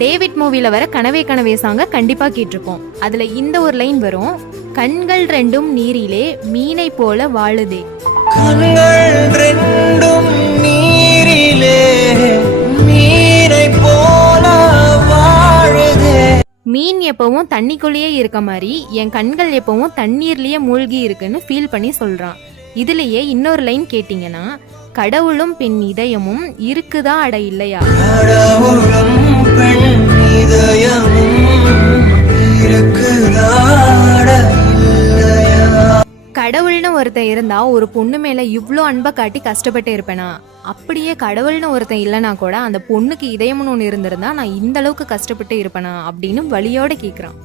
David மூவில வர கனவே கனவே சாங்க கண்டிப்பா கேட்டிருக்கோம். அதுல இந்த ஒரு லைன் வரும், கண்கள் ரெண்டும் நீரிலே மீனை போல வாழுதே. கண்கள் ரெண்டும் நீரிலே மீனை போல வாழுதே. மீன் எப்பவும் தண்ணிக்குள்ளேயே இருக்க மாதிரி என் கண்கள் எப்பவும் தண்ணீர்லயே மூழ்கி இருக்குன்னு ஃபீல் பண்ணி சொல்றான். இதுலயே இன்னொரு லைன் கேட்டீங்கன்னா, கடவுளும் பெண் இதயமும் இருக்குதா அட இல்லையா. கடவுளும் பெண் இதயமும் இருக்குதா அட இல்லையா. கடவுள்னு ஒருத்தன் இருந்தா ஒரு பொண்ணு மேல இவ்ளோ அன்பை காட்டி கஷ்டப்பட்டு இருப்பேனா? அப்படியே கடவுள்னு ஒருத்தன் இல்லைனா கூட அந்த பொண்ணுக்கு இதயம்னு ஒன்று இருந்திருந்தா நான் இந்த அளவுக்கு கஷ்டப்பட்டு இருப்பேனா அப்படின்னு வலியோட கேட்குறான்.